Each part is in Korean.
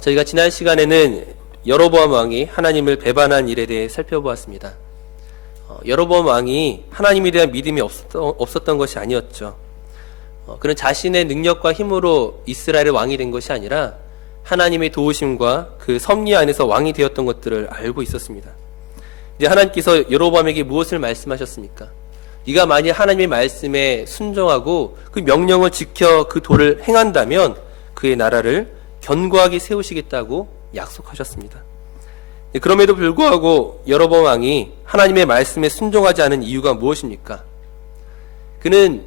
저희가 지난 시간에는 여로보암 왕이 하나님을 배반한 일에 대해 살펴보았습니다. 여로보암 왕이 하나님에 대한 믿음이 없었던 것이 아니었죠. 그는 자신의 능력과 힘으로 이스라엘의 왕이 된 것이 아니라 하나님의 도우심과 그 섭리 안에서 왕이 되었던 것들을 알고 있었습니다. 이제 하나님께서 여로보암에게 무엇을 말씀하셨습니까? 네가 만약 하나님의 말씀에 순종하고 그 명령을 지켜 그 도를 행한다면 그의 나라를 견고하게 세우시겠다고 약속하셨습니다. 그럼에도 불구하고 여로보암 왕이 하나님의 말씀에 순종하지 않은 이유가 무엇입니까? 그는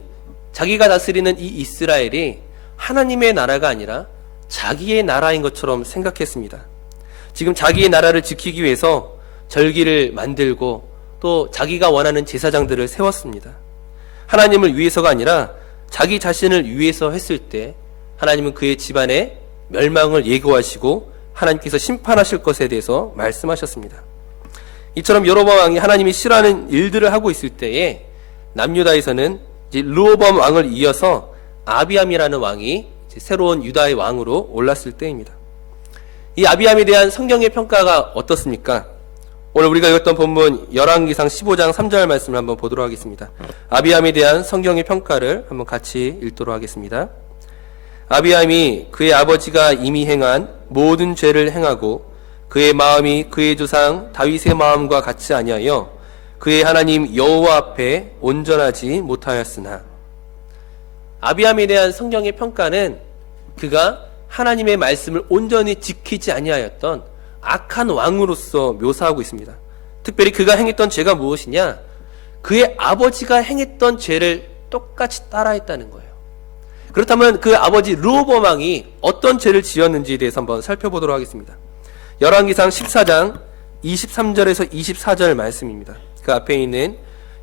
자기가 다스리는 이 이스라엘이 하나님의 나라가 아니라 자기의 나라인 것처럼 생각했습니다. 지금 자기의 나라를 지키기 위해서 절기를 만들고 또 자기가 원하는 제사장들을 세웠습니다. 하나님을 위해서가 아니라 자기 자신을 위해서 했을 때 하나님은 그의 집안에 멸망을 예고하시고 하나님께서 심판하실 것에 대해서 말씀하셨습니다. 이처럼 여로보암 왕이 하나님이 싫어하는 일들을 하고 있을 때에 남유다에서는 이제 르호보암 왕을 이어서 아비암이라는 왕이 이제 새로운 유다의 왕으로 올랐을 때입니다. 이 아비암에 대한 성경의 평가가 어떻습니까? 오늘 우리가 읽었던 본문 열왕기상 15장 3절 말씀을 한번 보도록 하겠습니다. 아비암에 대한 성경의 평가를 한번 같이 읽도록 하겠습니다. 아비암이 그의 아버지가 이미 행한 모든 죄를 행하고 그의 마음이 그의 조상 다윗의 마음과 같이 아니하여 그의 하나님 여호와 앞에 온전하지 못하였으나, 아비암에 대한 성경의 평가는 그가 하나님의 말씀을 온전히 지키지 아니하였던 악한 왕으로서 묘사하고 있습니다. 특별히 그가 행했던 죄가 무엇이냐? 그의 아버지가 행했던 죄를 똑같이 따라했다는 거예요. 그렇다면 그 아버지 르호보암 왕이 어떤 죄를 지었는지에 대해서 한번 살펴보도록 하겠습니다. 열왕기상 14장 23절에서 24절 말씀입니다. 그 앞에 있는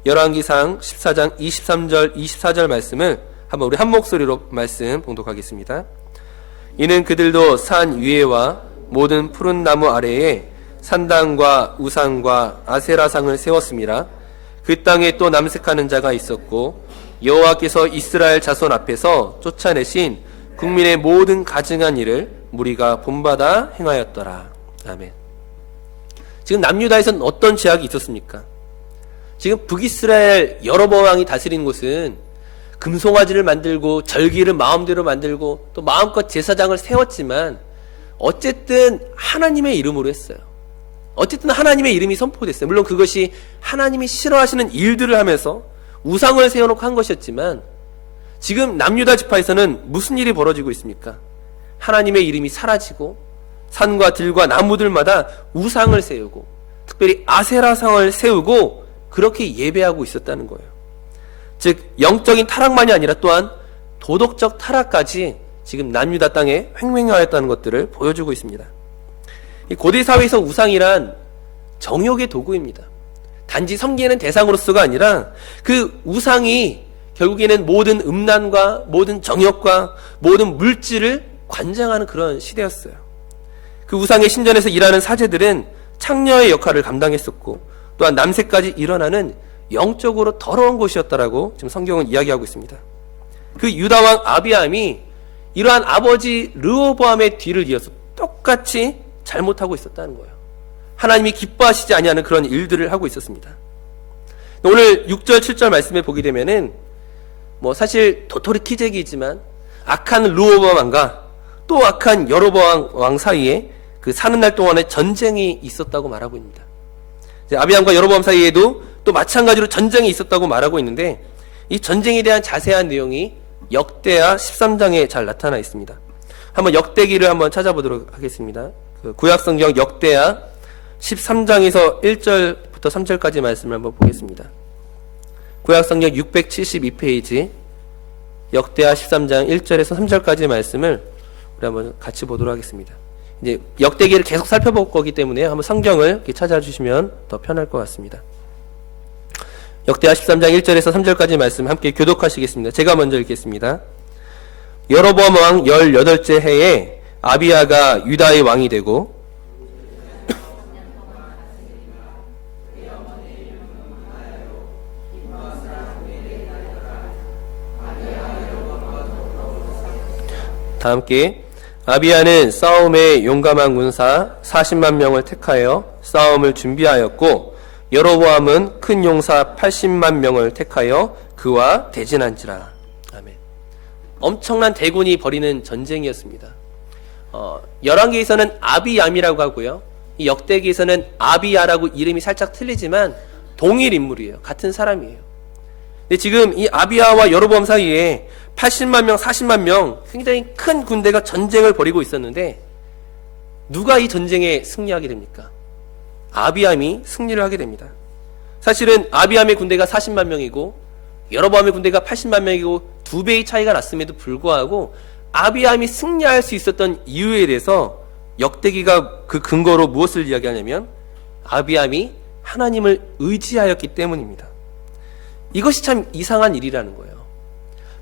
열왕기상 14장 23절 24절 말씀을 한번 우리 한 목소리로 말씀 봉독하겠습니다. 이는 그들도 산 위에와 모든 푸른 나무 아래에 산당과 우상과 아세라상을 세웠습니다. 그 땅에 또 남색하는 자가 있었고 여호와께서 이스라엘 자손 앞에서 쫓아내신 국민의 모든 가증한 일을 무리가 본받아 행하였더라. 아멘. 지금 남유다에서는 어떤 죄악이 있었습니까? 지금 북이스라엘 여로보암 왕이 다스린 곳은 금송아지를 만들고 절기를 마음대로 만들고 또 마음껏 제사장을 세웠지만 어쨌든 하나님의 이름으로 했어요. 어쨌든 하나님의 이름이 선포됐어요. 물론 그것이 하나님이 싫어하시는 일들을 하면서 우상을 세워놓고 한 것이었지만 지금 남유다 지파에서는 무슨 일이 벌어지고 있습니까? 하나님의 이름이 사라지고 산과 들과 나무들마다 우상을 세우고 특별히 아세라상을 세우고 그렇게 예배하고 있었다는 거예요. 즉 영적인 타락만이 아니라 또한 도덕적 타락까지 지금 남유다 땅에 횡행하였다는 것들을 보여주고 있습니다. 이 고대 사회에서 우상이란 정욕의 도구입니다. 단지 섬기는 대상으로서가 아니라 그 우상이 결국에는 모든 음란과 모든 정욕과 모든 물질을 관장하는 그런 시대였어요. 그 우상의 신전에서 일하는 사제들은 창녀의 역할을 감당했었고 또한 남색까지 일어나는 영적으로 더러운 곳이었다라고 지금 성경은 이야기하고 있습니다. 그 유다왕 아비암이 이러한 아버지 르호보암의 뒤를 이어서 똑같이 잘못하고 있었다는 거예요. 하나님이 기뻐하시지 아니하는 그런 일들을 하고 있었습니다. 오늘 6절 7절 말씀에 보게 되면은 사실 도토리 키재기이지만 악한 르호보암 왕과 또 악한 여로보암 왕 사이에 그 사는 날 동안에 전쟁이 있었다고 말하고 있습니다. 아비암과 여로보암 사이에도 또 마찬가지로 전쟁이 있었다고 말하고 있는데 이 전쟁에 대한 자세한 내용이 역대하 13장에 잘 나타나 있습니다. 한번 역대기를 한번 찾아보도록 하겠습니다. 그 구약성경 역대하 13장에서 1절부터 3절까지 말씀을 한번 보겠습니다. 구약성경 672페이지 역대하 13장 1절에서 3절까지 말씀을 우리 한번 같이 보도록 하겠습니다. 이제 역대기를 계속 살펴볼 거기 때문에 한번 성경을 이렇게 찾아주시면 더 편할 것 같습니다. 역대하 13장 1절에서 3절까지 말씀 함께 교독하시겠습니다. 제가 먼저 읽겠습니다. 여로보암 왕 18째 해에 아비야가 유다의 왕이 되고 다 함께 아비야는 싸움에 용감한 군사 40만 명을 택하여 싸움을 준비하였고 여로보암은 큰 용사 80만 명을 택하여 그와 대진한지라. 아멘. 엄청난 대군이 벌이는 전쟁이었습니다. 열왕기에서는 아비얌이라고 하고요. 이 역대기에서는 아비야라고 이름이 살짝 틀리지만 동일 인물이에요. 같은 사람이에요. 근데 지금 이 아비야와 여로보암 사이에 80만 명, 40만 명 굉장히 큰 군대가 전쟁을 벌이고 있었는데 누가 이 전쟁에 승리하게 됩니까? 아비암이 승리를 하게 됩니다. 사실은 아비암의 군대가 40만 명이고 여로보암의 군대가 80만 명이고 2배의 차이가 났음에도 불구하고 아비암이 승리할 수 있었던 이유에 대해서 역대기가 그 근거로 무엇을 이야기하냐면 아비암이 하나님을 의지하였기 때문입니다. 이것이 참 이상한 일이라는 거예요.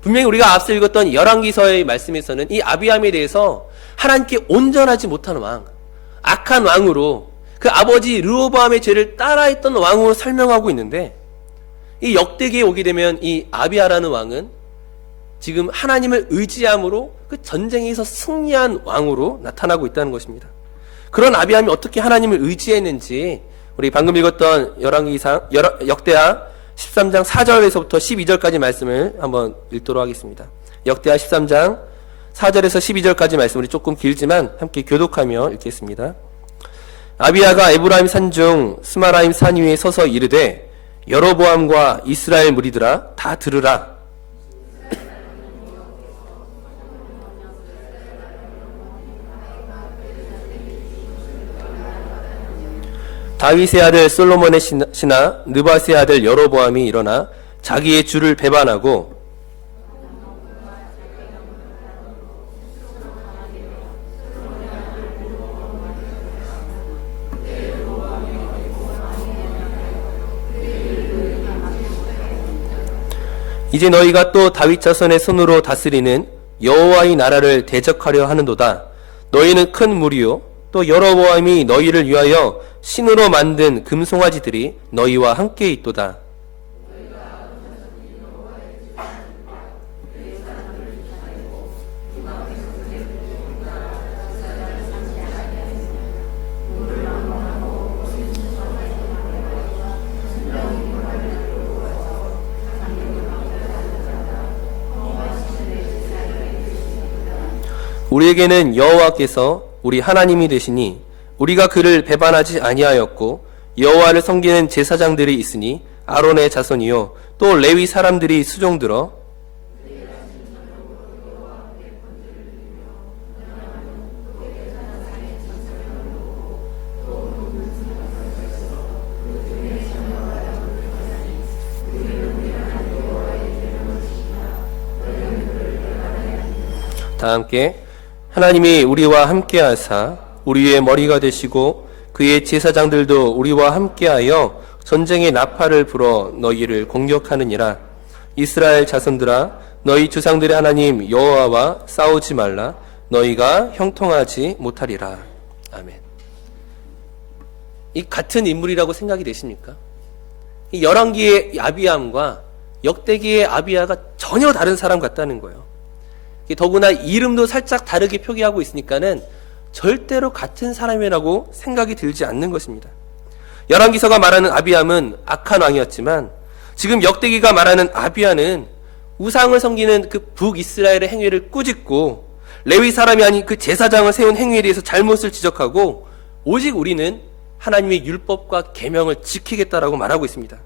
분명히 우리가 앞서 읽었던 열왕기서의 말씀에서는 이 아비암에 대해서 하나님께 온전하지 못한 왕, 악한 왕으로 그 아버지 르호보암의 죄를 따라했던 왕으로 설명하고 있는데 이 역대기에 오게 되면 이 아비야라는 왕은 지금 하나님을 의지함으로 그 전쟁에서 승리한 왕으로 나타나고 있다는 것입니다. 그런 아비암이 어떻게 하나님을 의지했는지 우리 방금 읽었던 역대하 13장 4절에서부터 12절까지 말씀을 한번 읽도록 하겠습니다. 역대하 13장 4절에서 12절까지 말씀이 조금 길지만 함께 교독하며 읽겠습니다. 아비야가 에브라임 산중 스마라임 산 위에 서서 이르되 여로보암과 이스라엘 무리들아 다 들으라. 다윗의 아들 솔로몬의 신하 느밧의 아들 여로보암이 일어나 자기의 주를 배반하고 이제 너희가 또 다윗 자손의 손으로 다스리는 여호와의 나라를 대적하려 하는도다. 너희는 큰 무리요 또 여로보암이 너희를 위하여 신으로 만든 금송아지들이 너희와 함께 있도다. 우리에게는 여호와께서 우리 하나님이 되시니 우리가 그를 배반하지 아니하였고 여호와를 섬기는 제사장들이 있으니 아론의 자손이요 또 레위 사람들이 수종들어 다 함께 하나님이 우리와 함께하사 우리의 머리가 되시고 그의 제사장들도 우리와 함께하여 전쟁의 나팔을 불어 너희를 공격하느니라. 이스라엘 자손들아 너희 조상들의 하나님 여호와와 싸우지 말라. 너희가 형통하지 못하리라. 아멘. 이 같은 인물이라고 생각이 되십니까? 이 열왕기의 아비암과 역대기의 아비야가 전혀 다른 사람 같다는 거예요. 더구나 이름도 살짝 다르게 표기하고 있으니까는 절대로 같은 사람이라고 생각이 들지 않는 것입니다. 열왕기서가 말하는 아비암은 악한 왕이었지만 지금 역대기가 말하는 아비야는 우상을 섬기는 그 북이스라엘의 행위를 꾸짖고 레위 사람이 아닌 그 제사장을 세운 행위에 대해서 잘못을 지적하고 오직 우리는 하나님의 율법과 계명을 지키겠다라고 말하고 있습니다.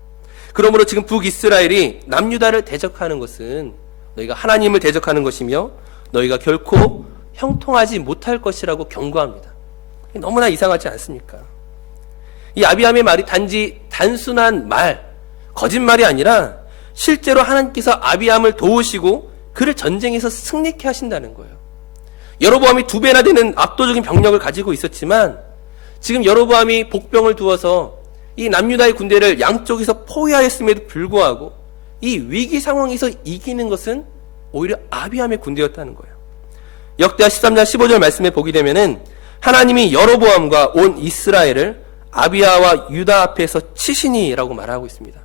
그러므로 지금 북이스라엘이 남유다를 대적하는 것은 너희가 하나님을 대적하는 것이며 너희가 결코 형통하지 못할 것이라고 경고합니다. 너무나 이상하지 않습니까? 이 아비암의 말이 단지 단순한 말, 거짓말이 아니라 실제로 하나님께서 아비암을 도우시고 그를 전쟁에서 승리케 하신다는 거예요. 여로보암이 2배나 되는 압도적인 병력을 가지고 있었지만 지금 여로보암이 복병을 두어서 이 남유다의 군대를 양쪽에서 포위하였음에도 불구하고 이 위기 상황에서 이기는 것은 오히려 아비암의 군대였다는 거예요. 역대하 13장 15절 말씀에 보게 되면은 하나님이 여로보암과 온 이스라엘을 아비야와 유다 앞에서 치시니라고 말하고 있습니다.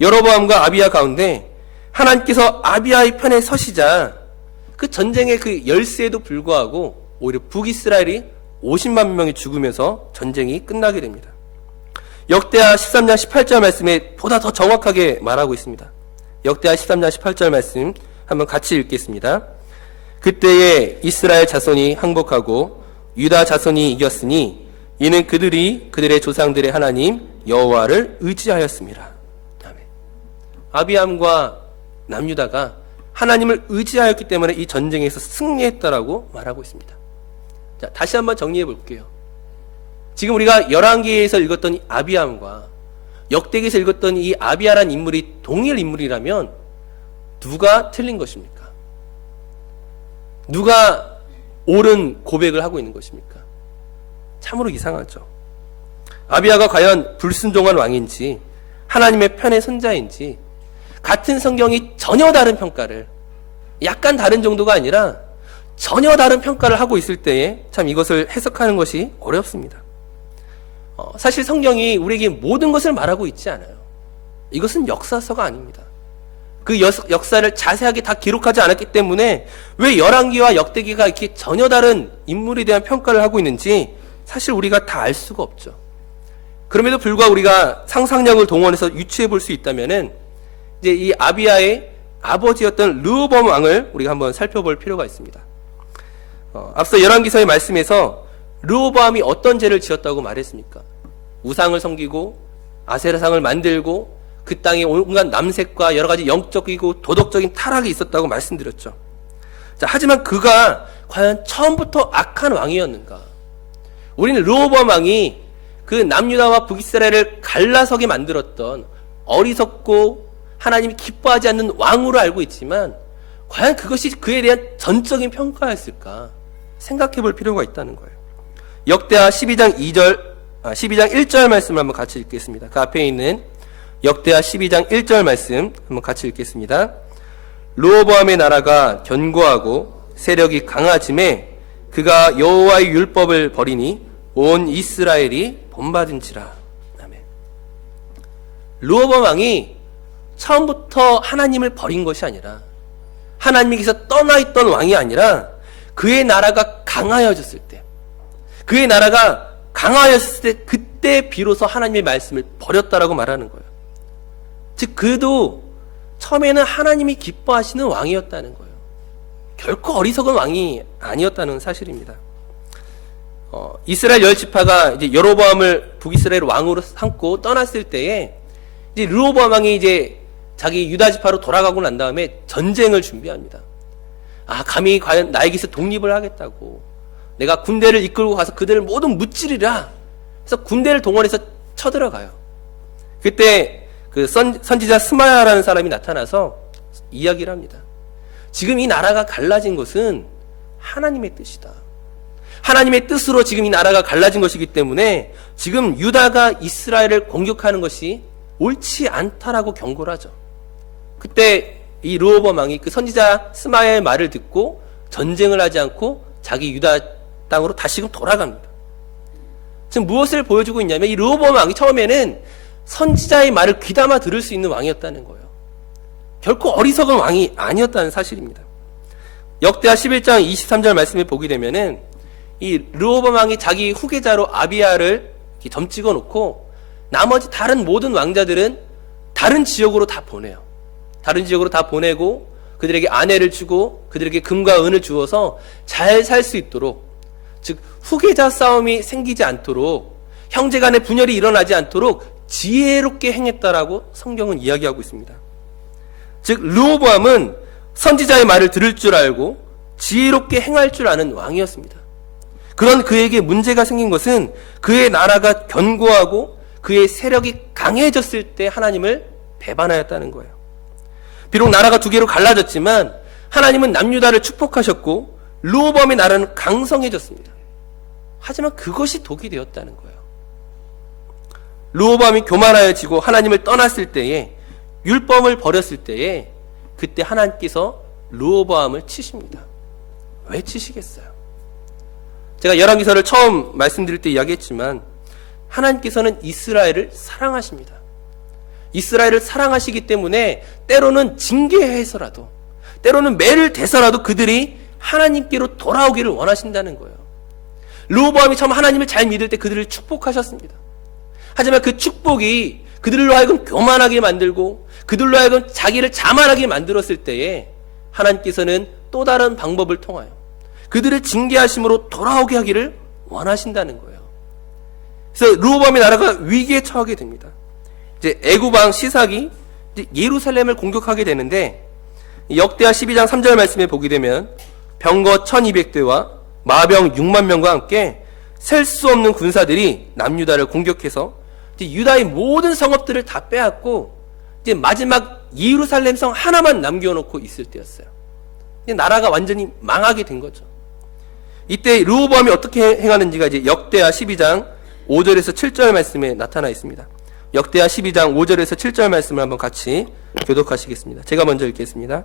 여로보암과 아비야 가운데 하나님께서 아비야의 편에 서시자 그 전쟁의 그 열세에도 불구하고 오히려 북이스라엘이 50만 명이 죽으면서 전쟁이 끝나게 됩니다. 역대하 13장 18절 말씀에 보다 더 정확하게 말하고 있습니다. 역대하 13장 18절 말씀 한번 같이 읽겠습니다. 그때에 이스라엘 자손이 항복하고 유다 자손이 이겼으니 이는 그들이 그들의 조상들의 하나님 여호와를 의지하였습니다. 아멘. 아비암과 남유다가 하나님을 의지하였기 때문에 이 전쟁에서 승리했다라고 말하고 있습니다. 자, 다시 한번 정리해 볼게요. 지금 우리가 열왕기에서 읽었던 이 아비암과 역대기에서 읽었던 이 아비야라는 인물이 동일 인물이라면 누가 틀린 것입니까? 누가 옳은 고백을 하고 있는 것입니까? 참으로 이상하죠. 아비야가 과연 불순종한 왕인지 하나님의 편의 선자인지 같은 성경이 전혀 다른 평가를, 약간 다른 정도가 아니라 전혀 다른 평가를 하고 있을 때에 참 이것을 해석하는 것이 어렵습니다. 사실 성경이 우리에게 모든 것을 말하고 있지 않아요. 이것은 역사서가 아닙니다. 그 역사를 자세하게 다 기록하지 않았기 때문에 왜 열왕기와 역대기가 이렇게 전혀 다른 인물에 대한 평가를 하고 있는지 사실 우리가 다 알 수가 없죠. 그럼에도 불구하고 우리가 상상력을 동원해서 유추해 볼 수 있다면은 이제 이 아비야의 아버지였던 르호보암 왕을 우리가 한번 살펴볼 필요가 있습니다. 앞서 열왕기서의 말씀에서 르호보암이 어떤 죄를 지었다고 말했습니까? 우상을 섬기고 아세라상을 만들고 그 땅에 온갖 남색과 여러 가지 영적이고 도덕적인 타락이 있었다고 말씀드렸죠. 자, 하지만 그가 과연 처음부터 악한 왕이었는가? 우리는 르호보암 왕이 그 남유다와 북이스라엘을 갈라서게 만들었던 어리석고 하나님이 기뻐하지 않는 왕으로 알고 있지만 과연 그것이 그에 대한 전적인 평가였을까 생각해 볼 필요가 있다는 거예요. 역대하 12장 1절 말씀을 한번 같이 읽겠습니다. 그 앞에 있는 역대하 12장 1절 말씀 한번 같이 읽겠습니다. 르호보암의 나라가 견고하고 세력이 강하짐에 그가 여호와의 율법을 버리니 온 이스라엘이 본받은지라. 아멘. 르호보암 왕이 처음부터 하나님을 버린 것이 아니라 하나님께서 떠나 있던 왕이 아니라 그의 나라가 강하여졌을 때, 그의 나라가 강하여졌을 때 그때 비로소 하나님의 말씀을 버렸다라고 말하는 거예요. 즉 그도 처음에는 하나님이 기뻐하시는 왕이었다는 거예요. 결코 어리석은 왕이 아니었다는 사실입니다. 이스라엘 10지파가 이제 여로보암을 북이스라엘 왕으로 삼고 떠났을 때에 이제 르호보암 왕이 이제 자기 유다 지파로 돌아가고 난 다음에 전쟁을 준비합니다. 아, 감히 과연 나에게서 독립을 하겠다고, 내가 군대를 이끌고 가서 그들을 모두 무찌르리라. 그래서 군대를 동원해서 쳐들어가요. 그때 그 선지자 스마야라는 사람이 나타나서 이야기를 합니다. 지금 이 나라가 갈라진 것은 하나님의 뜻이다. 하나님의 뜻으로 지금 이 나라가 갈라진 것이기 때문에 지금 유다가 이스라엘을 공격하는 것이 옳지 않다라고 경고를 하죠. 그때 이 르호보암 왕이 그 선지자 스마야의 말을 듣고 전쟁을 하지 않고 자기 유다 땅으로 다시금 돌아갑니다. 지금 무엇을 보여주고 있냐면 이 르호보암 왕이 처음에는 선지자의 말을 귀담아 들을 수 있는 왕이었다는 거예요. 결코 어리석은 왕이 아니었다는 사실입니다. 역대하 11장 23절 말씀을 보게 되면은 이 르호보암 왕이 자기 후계자로 아비야를 점 찍어 놓고 나머지 다른 모든 왕자들은 다른 지역으로 다 보내요. 다른 지역으로 다 보내고 그들에게 아내를 주고 그들에게 금과 은을 주어서 잘 살 수 있도록, 즉 후계자 싸움이 생기지 않도록, 형제 간의 분열이 일어나지 않도록 지혜롭게 행했다라고 성경은 이야기하고 있습니다. 즉 르호보암은 선지자의 말을 들을 줄 알고 지혜롭게 행할 줄 아는 왕이었습니다. 그런 그에게 문제가 생긴 것은 그의 나라가 견고하고 그의 세력이 강해졌을 때 하나님을 배반하였다는 거예요. 비록 나라가 두 개로 갈라졌지만 하나님은 남유다를 축복하셨고 르호보암의 나라는 강성해졌습니다. 하지만 그것이 독이 되었다는 거예요. 르호보암이 교만하여지고 하나님을 떠났을 때에, 율법을 버렸을 때에 그때 하나님께서 르호보암을 치십니다. 왜 치시겠어요? 제가 열왕기서를 처음 말씀드릴 때 이야기했지만 하나님께서는 이스라엘을 사랑하십니다. 이스라엘을 사랑하시기 때문에 때로는 징계해서라도, 때로는 매를 대서라도 그들이 하나님께로 돌아오기를 원하신다는 거예요. 르호보암이 처음 하나님을 잘 믿을 때 그들을 축복하셨습니다. 하지만 그 축복이 그들로 하여금 교만하게 만들고 그들로 하여금 자기를 자만하게 만들었을 때에 하나님께서는 또 다른 방법을 통하여 그들을 징계하심으로 돌아오게 하기를 원하신다는 거예요. 그래서 르호보암의 나라가 위기에 처하게 됩니다. 이제 애굽 왕 시삭이 예루살렘을 공격하게 되는데, 역대하 12장 3절 말씀에 보게 되면 병거 1200대와 마병 6만 명과 함께 셀 수 없는 군사들이 남유다를 공격해서 이제 유다의 모든 성읍들을 다 빼앗고 이제 마지막 예루살렘 성 하나만 남겨놓고 있을 때였어요. 나라가 완전히 망하게 된 거죠. 이때 르호보암이 어떻게 행하는지가 이제 역대하 12장 5절에서 7절 말씀에 나타나 있습니다. 역대하 12장 5절에서 7절 말씀을 한번 같이 교독하시겠습니다. 제가 먼저 읽겠습니다.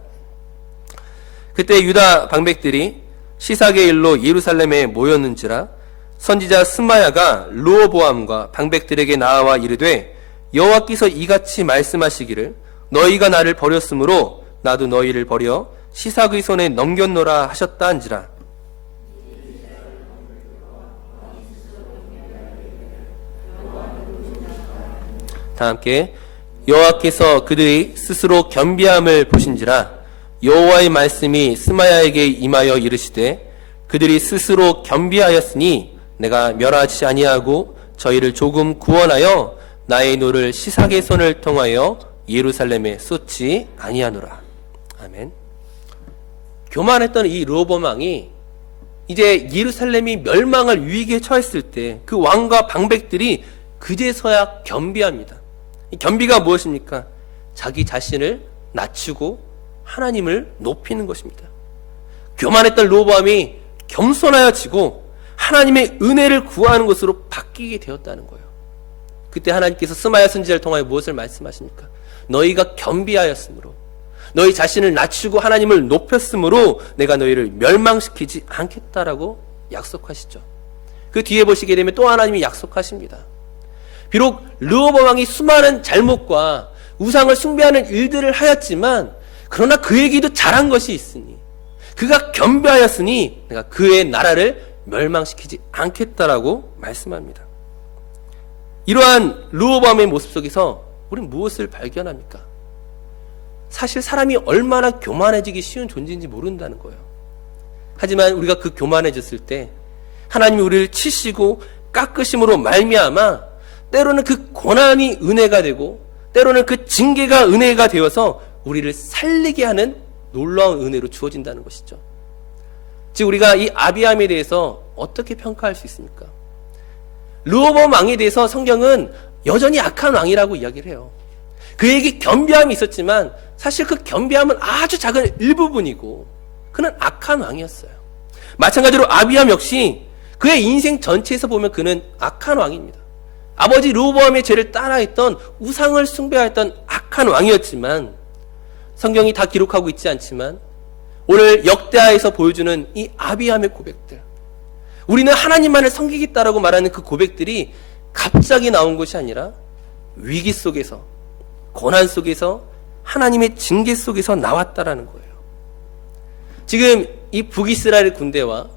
그때 유다 방백들이 시삭의 일로 예루살렘에 모였는지라 선지자 스마야가 르호보암과 방백들에게 나와 이르되 여호와께서 이같이 말씀하시기를 너희가 나를 버렸으므로 나도 너희를 버려 시삭의 손에 넘겼노라 하셨다 한지라. 다 함께 여호와께서 그들이 스스로 겸비함을 보신지라 여호와의 말씀이 스마야에게 임하여 이르시되 그들이 스스로 겸비하였으니 내가 멸하지 아니하고 저희를 조금 구원하여 나의 노를 시삭의 손을 통하여 예루살렘에 쏟지 아니하노라. 아멘. 교만했던 이 르호보암 왕이 이제 예루살렘이 멸망할 위기에 처했을 때 그 왕과 방백들이 그제서야 겸비합니다. 이 겸비가 무엇입니까? 자기 자신을 낮추고 하나님을 높이는 것입니다. 교만했던 르호보암이 겸손하여지고 하나님의 은혜를 구하는 것으로 바뀌게 되었다는 거예요. 그때 하나님께서 스마야 선지자를 통하여 무엇을 말씀하십니까? 너희가 겸비하였으므로 너희 자신을 낮추고 하나님을 높였으므로 내가 너희를 멸망시키지 않겠다라고 약속하시죠. 그 뒤에 보시게 되면 또 하나님이 약속하십니다. 비록 르호보암 왕이 수많은 잘못과 우상을 숭배하는 일들을 하였지만 그러나 그에게도 잘한 것이 있으니 그가 겸비하였으니 내가 그의 나라를 멸망시키지 않겠다라고 말씀합니다. 이러한 르호보암의 모습 속에서 우리는 무엇을 발견합니까? 사실 사람이 얼마나 교만해지기 쉬운 존재인지 모른다는 거예요. 하지만 우리가 그 교만해졌을 때 하나님이 우리를 치시고 깎으심으로 말미암아 때로는 그 고난이 은혜가 되고 때로는 그 징계가 은혜가 되어서 우리를 살리게 하는 놀라운 은혜로 주어진다는 것이죠. 즉 우리가 이 아비암에 대해서 어떻게 평가할 수 있습니까? 르호보암 왕에 대해서 성경은 여전히 악한 왕이라고 이야기를 해요. 그에게 겸비함이 있었지만 사실 그 겸비함은 아주 작은 일부분이고 그는 악한 왕이었어요. 마찬가지로 아비암 역시 그의 인생 전체에서 보면 그는 악한 왕입니다. 아버지 르호보암의 죄를 따라했던 우상을 숭배하였던 악한 왕이었지만 성경이 다 기록하고 있지 않지만 오늘 역대하에서 보여주는 이 아비암의 고백들, 우리는 하나님만을 섬기겠다라고 말하는 그 고백들이 갑자기 나온 것이 아니라 위기 속에서, 고난 속에서, 하나님의 징계 속에서 나왔다라는 거예요. 지금 이 북이스라엘 군대와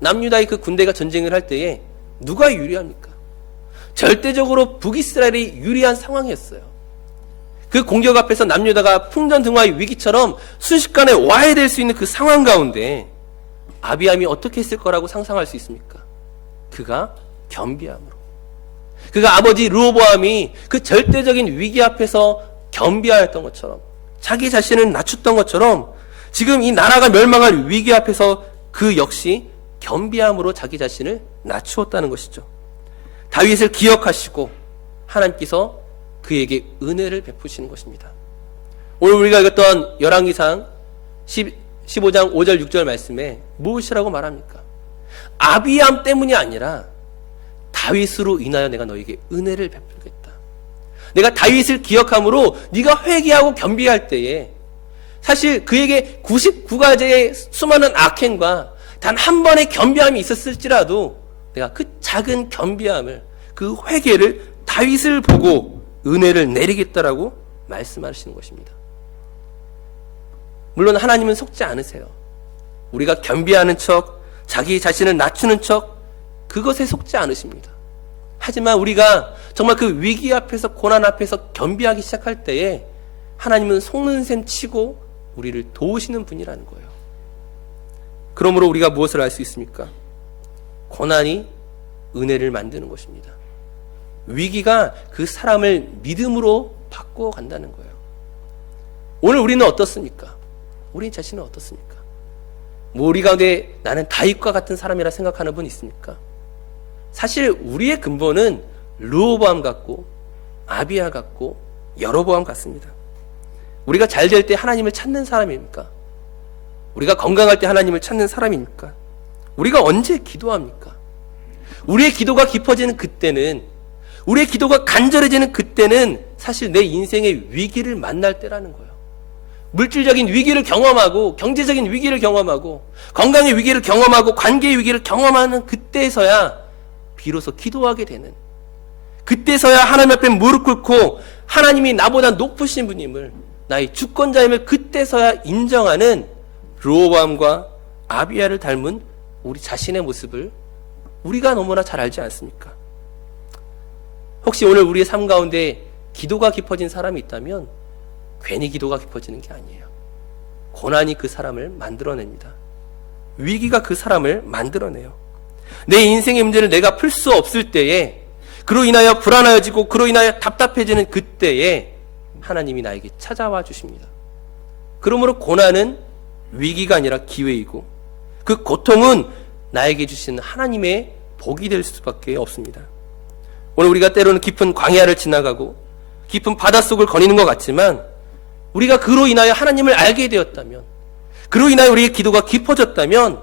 남유다의 그 군대가 전쟁을 할 때에 누가 유리합니까? 절대적으로 북이스라엘이 유리한 상황이었어요. 그 공격 앞에서 남유다가 풍전등화의 위기처럼 순식간에 와해될 수 있는 그 상황 가운데 아비암이 어떻게 했을 거라고 상상할 수 있습니까? 그가 겸비함으로, 그가 아버지 르호보암이 그 절대적인 위기 앞에서 겸비하였던 것처럼, 자기 자신을 낮췄던 것처럼 지금 이 나라가 멸망할 위기 앞에서 그 역시 겸비함으로 자기 자신을 낮추었다는 것이죠. 다윗을 기억하시고 하나님께서 그에게 은혜를 베푸시는 것입니다. 오늘 우리가 읽었던 열왕기상 15장 5절 6절 말씀에 무엇이라고 말합니까? 아비암 때문이 아니라 다윗으로 인하여 내가 너에게 은혜를 베풀겠다. 내가 다윗을 기억함으로 네가 회개하고 겸비할 때에 사실 그에게 99가지의 수많은 악행과 단 한 번의 겸비함이 있었을지라도 내가 그 작은 겸비함을, 그 회개를 다윗을 보고 은혜를 내리겠다라고 말씀하시는 것입니다. 물론 하나님은 속지 않으세요. 우리가 겸비하는 척, 자기 자신을 낮추는 척, 그것에 속지 않으십니다. 하지만 우리가 정말 그 위기 앞에서, 고난 앞에서 겸비하기 시작할 때에 하나님은 속는 셈 치고 우리를 도우시는 분이라는 거예요. 그러므로 우리가 무엇을 알 수 있습니까? 고난이 은혜를 만드는 것입니다. 위기가 그 사람을 믿음으로 바꾸어 간다는 거예요. 오늘 우리는 어떻습니까? 우리 자신은 어떻습니까? 우리 가운데 나는 다윗과 같은 사람이라 생각하는 분 있습니까? 사실 우리의 근본은 르호보암 같고 아비야 같고 여로보암 같습니다. 우리가 잘 될 때 하나님을 찾는 사람입니까? 우리가 건강할 때 하나님을 찾는 사람입니까? 우리가 언제 기도합니까? 우리의 기도가 깊어지는 그때는, 우리의 기도가 간절해지는 그때는 사실 내 인생의 위기를 만날 때라는 거예요. 물질적인 위기를 경험하고, 경제적인 위기를 경험하고, 건강의 위기를 경험하고, 관계의 위기를 경험하는 그때서야 비로소 기도하게 되는, 그때서야 하나님 앞에 무릎 꿇고 하나님이 나보다 높으신 분임을, 나의 주권자임을 그때서야 인정하는 르호보암과 아비야를 닮은 우리 자신의 모습을 우리가 너무나 잘 알지 않습니까? 혹시 오늘 우리의 삶 가운데 기도가 깊어진 사람이 있다면 괜히 기도가 깊어지는 게 아니에요. 고난이 그 사람을 만들어냅니다. 위기가 그 사람을 만들어내요. 내 인생의 문제를 내가 풀 수 없을 때에, 그로 인하여 불안해지고 그로 인하여 답답해지는 그때에 하나님이 나에게 찾아와 주십니다. 그러므로 고난은 위기가 아니라 기회이고, 그 고통은 나에게 주시는 하나님의 복이 될 수밖에 없습니다. 오늘 우리가 때로는 깊은 광야를 지나가고 깊은 바닷속을 거니는 것 같지만, 우리가 그로 인하여 하나님을 알게 되었다면, 그로 인하여 우리의 기도가 깊어졌다면,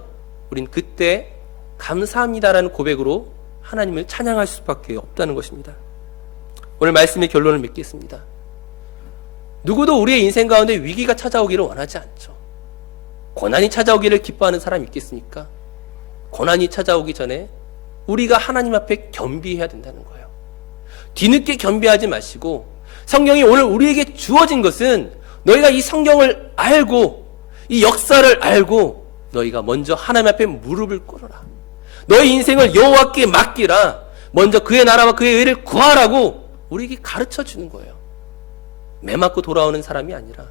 우린 그때 감사합니다라는 고백으로 하나님을 찬양할 수밖에 없다는 것입니다. 오늘 말씀의 결론을 맺겠습니다. 누구도 우리의 인생 가운데 위기가 찾아오기를 원하지 않죠. 고난이 찾아오기를 기뻐하는 사람이 있겠습니까? 고난이 찾아오기 전에 우리가 하나님 앞에 겸비해야 된다는 거예요. 뒤늦게 겸비하지 마시고, 성경이 오늘 우리에게 주어진 것은 너희가 이 성경을 알고 이 역사를 알고 너희가 먼저 하나님 앞에 무릎을 꿇어라. 너희 인생을 여호와께 맡기라. 먼저 그의 나라와 그의 의를 구하라고 우리에게 가르쳐 주는 거예요. 매 맞고 돌아오는 사람이 아니라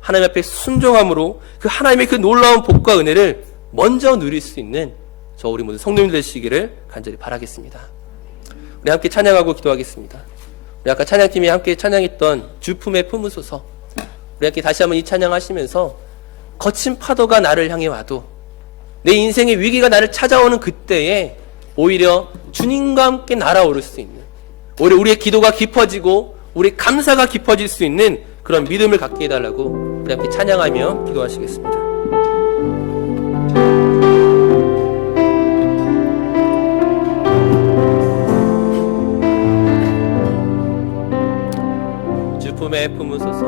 하나님 앞에 순종함으로 그 하나님의 그 놀라운 복과 은혜를 먼저 누릴 수 있는 저 우리 모두 성도님들 되시기를 간절히 바라겠습니다. 우리 함께 찬양하고 기도하겠습니다. 우리 아까 찬양팀이 함께 찬양했던 주품에 품으소서, 우리 함께 다시 한번 이 찬양하시면서 거친 파도가 나를 향해 와도, 내 인생의 위기가 나를 찾아오는 그때에 오히려 주님과 함께 날아오를 수 있는, 오히려 우리의 기도가 깊어지고 우리의 감사가 깊어질 수 있는 그런 믿음을 갖게 해달라고 우리 함께 찬양하며 기도하시겠습니다. 주품에 품으소서,